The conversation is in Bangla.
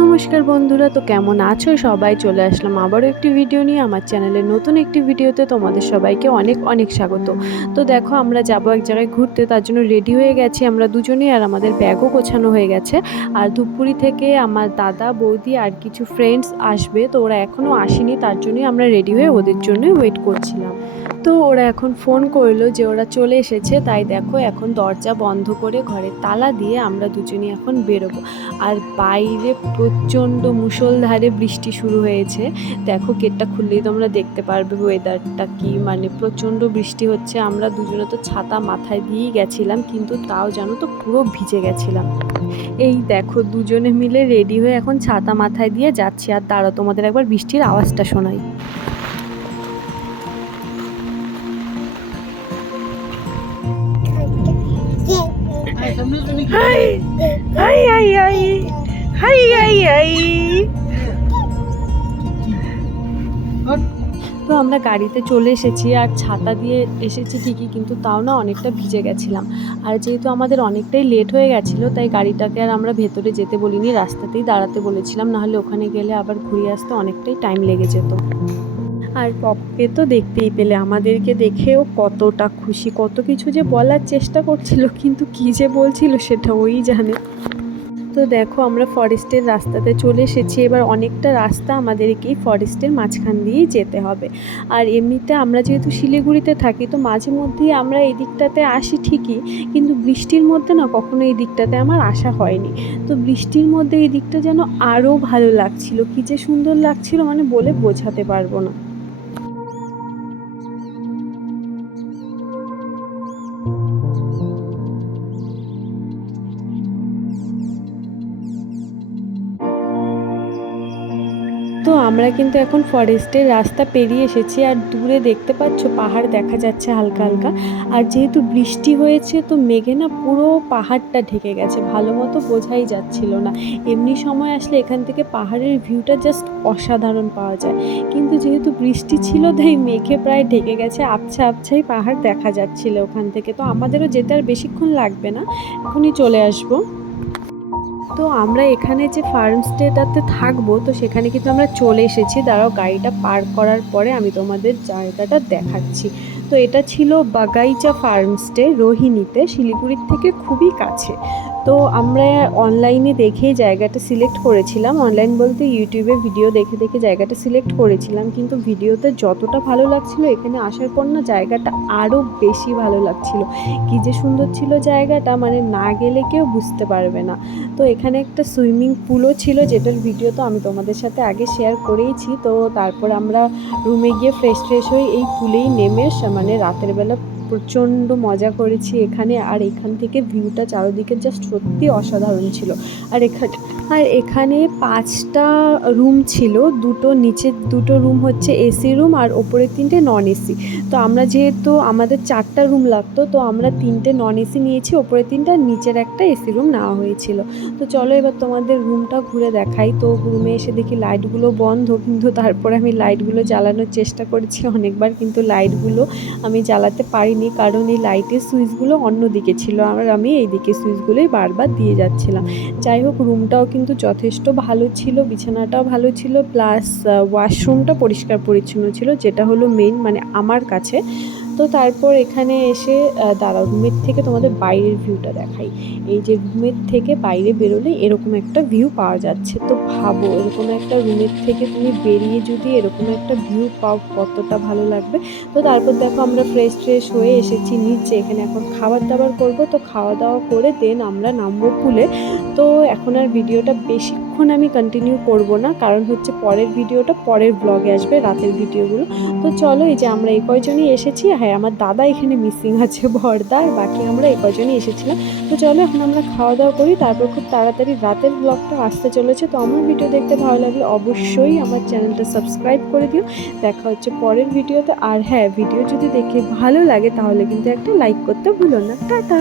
নমস্কার বন্ধুরা, তো কেমন আছো? সবাই চলে আসলাম আবারও একটি ভিডিও নিয়ে। আমার চ্যানেলের নতুন একটি ভিডিওতে তোমাদের সবাইকে অনেক অনেক স্বাগত। তো দেখো, আমরা যাব এক জায়গায় ঘুরতে, তার জন্য রেডি হয়ে গেছি আমরা দুজনেই আর আমাদের ব্যাগও গোছানো হয়ে গেছে। আর ধূপপুরি থেকে আমার দাদা, বৌদি আর কিছু ফ্রেন্ডস আসবে, তো ওরা এখনও আসেনি, তার জন্যই আমরা রেডি হয়ে ওদের জন্যই ওয়েট করছিলাম। তো ওরা এখন ফোন করল যে ওরা চলে এসেছে, তাই দেখো এখন দরজা বন্ধ করে ঘরে তালা দিয়ে আমরা দুজনেই এখন বেরোবো। আর বাইরে প্রচণ্ড মুষলধারে বৃষ্টি শুরু হয়েছে। দেখো গেটটা খুললেই তোমরা দেখতে পারবে ওয়েদারটা কি মানে প্রচণ্ড বৃষ্টি হচ্ছে। আমরা দুজনে তো ছাতা মাথায় দিয়েই গেছিলাম, কিন্তু তাও জানো তো পুরো ভিজে গেছিলাম। এই দেখো দুজনে মিলে রেডি হয়ে এখন ছাতা মাথায় দিয়ে যাচ্ছি। আর দাঁড়া তোমাদের একবার বৃষ্টির আওয়াজটা শোনাই। Hi hi hi hi hi hi hi তো আমরা গাড়িতে চলে এসেছি আর ছাতা দিয়ে এসেছি ঠিকই কিন্তু তাও না অনেকটা ভিজে গেছিলাম। আর যেহেতু আমাদের অনেকটাই লেট হয়ে গেছিল তাই গাড়িটাকে আর আমরা ভেতরে যেতে বলিনি রাস্তাতেই দাঁড়াতে বলেছিলাম। নাহলে ওখানে গেলে আবার ঘুরে আসতে অনেকটাই টাইম লেগে যেত। আর পপকে তো দেখতেই পেলে। আমাদেরকে দেখেও কতটা খুশি, কত কিছু যে বলার চেষ্টা করছিল, কিন্তু কী যে বলছিল সেটা ওই জানে। তো দেখো, আমরা ফরেস্টের রাস্তাতে চলে এসেছি। এবার অনেকটা রাস্তা আমাদেরকেই ফরেস্টের মাঝখান দিয়েই যেতে হবে। আর এমনিতে আমরা যেহেতু শিলিগুড়িতে থাকি, তো মাঝে মধ্যেই আমরা এই দিকটাতে আসি ঠিকই, কিন্তু বৃষ্টির মধ্যে না কখনো এই দিকটাতে আমার আসা হয়নি। তো বৃষ্টির মধ্যে এই দিকটা যেন আরও ভালো লাগছিল। কী যে সুন্দর লাগছিল মানে বলে বোঝাতে পারব না। তো আমরা কিন্তু এখন ফরেস্টের রাস্তা পেরিয়ে এসেছি আর দূরে দেখতে পাচ্ছ পাহাড় দেখা যাচ্ছে হালকা হালকা। আর যেহেতু বৃষ্টি হয়েছে তো মেঘে না পুরো পাহাড়টা ঢেকে গেছে, ভালো মতো বোঝাই যাচ্ছিল না। এমনি সময় আসলে এখান থেকে পাহাড়ের ভিউটা জাস্ট অসাধারণ পাওয়া যায়। কিন্তু যেহেতু বৃষ্টি ছিল, তাই মেঘে প্রায় ঢেকে গেছে, আবছা আবছাই পাহাড় দেখা যাচ্ছিল ওখান থেকে। তো আমাদেরও যেতে আর বেশিক্ষণ লাগবে না। এখনই চলে আসব। তো আমরা এখানে যে ফার্ম স্টেটাতে থাকব, তো সেখানে কিন্তু আমরা চলে এসেছি। দাঁড়াও, গাড়িটা পার্ক করার পরে আমি তোমাদের জায়গাটা দেখাচ্ছি। তো এটা ছিল বাগাইচা ফার্মস্টে, রোহিণীতে, শিলিগুড়ির থেকে খুবই কাছে। তো আমরা অনলাইনে দেখেই জায়গাটা সিলেক্ট করেছিলাম। অনলাইন বলতে ইউটিউবে ভিডিও দেখে দেখে জায়গাটা সিলেক্ট করেছিলাম, কিন্তু ভিডিওতে যতটা ভালো লাগছিল, এখানে আসার পর না জায়গাটা আরও বেশি ভালো লাগছিল। কী যে সুন্দর ছিল জায়গাটা মানে না গেলে কেউ বুঝতে পারবে না। তো এখানে একটা সুইমিং পুলও ছিল, যেটার ভিডিও তো আমি তোমাদের সাথে আগে শেয়ার করেইছি। তো তারপর আমরা রুমে গিয়ে ফ্রেশ ফ্রেশ হয়ে এই পুলেই নেমে মানে রাতের বেলা প্রচণ্ড মজা করেছি এখানে, আর এখান থেকে ভিউটা চারিদিকে জাস্ট সত্যি অসাধারণ ছিল। আর এখানে আর এখানে পাঁচটা রুম ছিল, দুটো নিচে দুটো রুম হচ্ছে এসি রুম আর ওপরে তিনটে নন এসি তো আমরা যেহেতু আমাদের চারটা রুম লাগতো, তো আমরা তিনটে নন এসি নিয়েছি, ওপরে তিনটা নিচের একটা এসি রুম নেওয়া হয়েছিল। তো চলো এবার তোমাদের রুমটা ঘুরে দেখাই। তো রুমে এসে দেখি লাইটগুলো বন্ধ, কিন্তু তারপরে আমি লাইটগুলো জ্বালানোর চেষ্টা করেছি অনেকবার, কিন্তু লাইটগুলো আমি জ্বালাতে পারিনি কারণ এই লাইটের সুইচগুলো অন্যদিকে ছিল। আর আমি এই দিকে সুইচগুলোই বারবার দিয়ে যাচ্ছিলাম। যাই হোক, রুমটাও কিন্তু যথেষ্ট ভালো ছিল, বিছানাটাও ভালো ছিল, প্লাস ওয়াশরুমটা পরিষ্কার পরিচ্ছন্ন ছিল, যেটা হলো মেন মানে আমার কাছে। তো তারপর এখানে এসে দাঁড়া রুমের থেকে তোমাদের বাইরের ভিউটা দেখাই। এই যে রুমের থেকে বাইরে বেরোলে এরকম একটা ভিউ পাওয়া যাচ্ছে। তো ভাবো, এরকম একটা রুমের থেকে তুমি বেরিয়ে যদি এরকম একটা ভিউ পাও, কতটা ভালো লাগবে? তো তারপর দেখো আমরা ফ্রেশ ফ্রেশ হয়ে এসেছি নিচে। এখানে এখন খাবার দাবার করব। তো খাওয়া দাওয়া করে দেন আমরা নামবো পুলে। তো এখন আর ভিডিওটা বেশিক্ষণ আমি কন্টিনিউ করব না, কারণ হচ্ছে পরের ভিডিওটা পরের ব্লগে আসবে, রাতের ভিডিওগুলো। তো চলো, এই যে আমরা এই কয়জনই এসেছি হ্যাঁ আমার দাদা এখানে মিসিং আছে, বর্দা, আর বাকি আমরা এই কয়জনই এসেছিলাম। তো চলো, এখন আমরা খাওয়া দাওয়া করি, তারপর খুব তাড়াতাড়ি রাতের ব্লগটা আসতে চলেছে। তো আমার ভিডিও দেখতে ভালো লাগলে অবশ্যই আমার চ্যানেলটা সাবস্ক্রাইব করে দিও। দেখা হচ্ছে পরের ভিডিওতে। আর হ্যাঁ ভিডিও যদি দেখে ভালো লাগে, তাহলে কিন্তু একটা লাইক করতে ভুলো না। টাটা!